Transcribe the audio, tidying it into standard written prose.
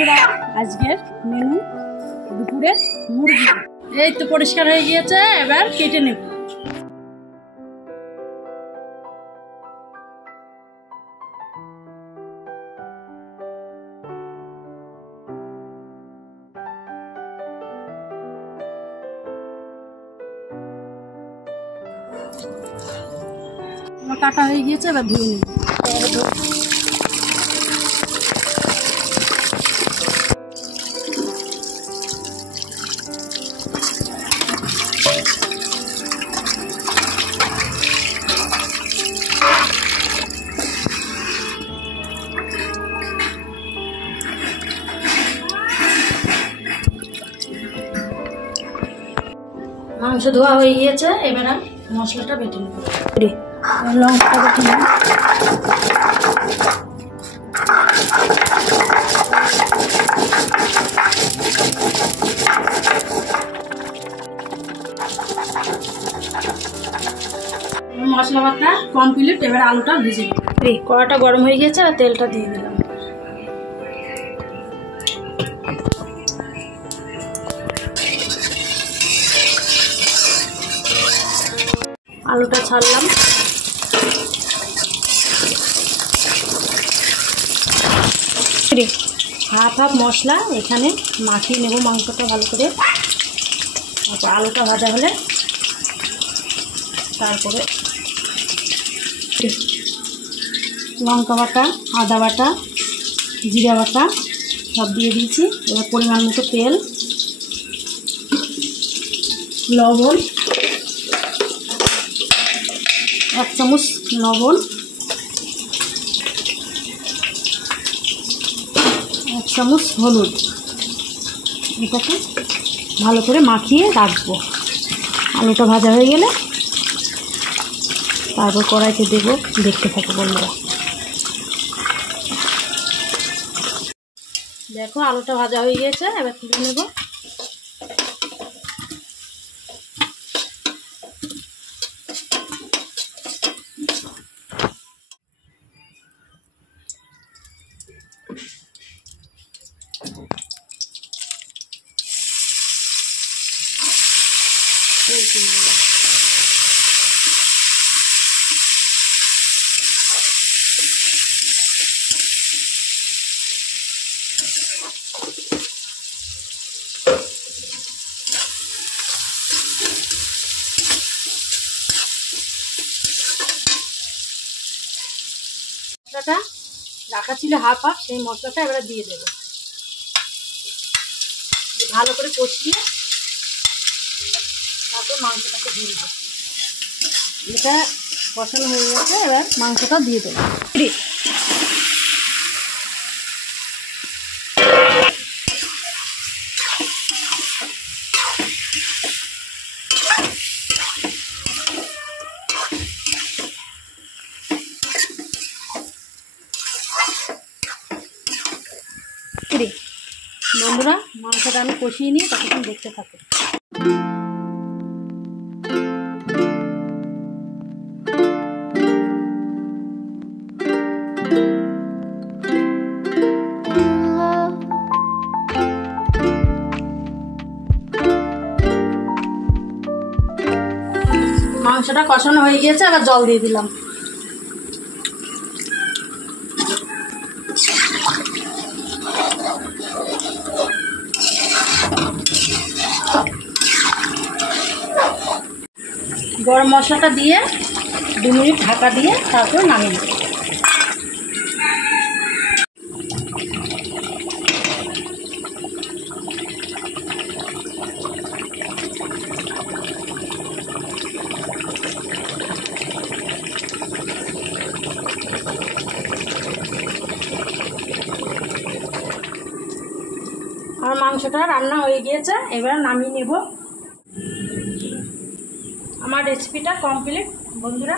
বন্ধুরা, আজকের মেনু দুপুরে মুরগি। এই তো পরিষ্কার হয়ে গিয়েছে, এবার কেটে নেব। কাটা হয়ে গিয়েছে, এবার ধুয়ে নেব। মাংস ধোয়া হয়ে গিয়েছে, এবার মশলাটা বেটে নেব। লঙ্কাটা বেটে নেব। মশলা বাটা কমপ্লিট, এবার আলুটা ভেজে নেব। কড়াটা গরম হয়ে গেছে, আর তেলটা দিয়ে দিলাম। আলুটা ছাড়লাম। হাফ হাফ মশলা এখানে মাখিয়ে নেব মাংসটা ভালো করে। আচ্ছা, আলুটা ভাজা হলে তারপরে লঙ্কা বাটা, আদা বাটা, জিরা বাটা সব দিয়ে দিয়েছি। এবার পরিমাণ মতো তেল, লবণ, 1 চামচ লবণ, 1 চামচ হলুদ। এটাকে ভালো করে মাখিয়ে রাখবো। আলুটা ভাজা হয়ে গেলে তারপর কড়াইতে দেবো। দেখতে থাকো বন্ধুরা। দেখো আলুটা ভাজা হয়ে গিয়েছে, এবার তুলে নেব। মশলাটা রাখা ছিল হাফ হাফ, সেই মশলাটা এবারে দিয়ে দেবো। ভালো করে কষিয়ে তারপর মাংসটাকে দিয়ে দেবো। এটা কষানো হয়ে গেছে, এবার মাংসটা দিয়ে দেবো। বন্ধুরা, মাংসটা আমি কষিয়ে নিই, তখন দেখতে থাকো। মাংসটা কষানো হয়ে গিয়েছে, আবার জল দিয়ে দিলাম। গরম মশলাটা দিয়ে 2 মিনিট ঢাকা দিয়ে তারপর নামিয়ে নেব। আর মাংসটা রান্না হয়ে গিয়েছে, এবার নামিয়ে নেব। আমার রেসিপিটা কমপ্লিট বন্ধুরা।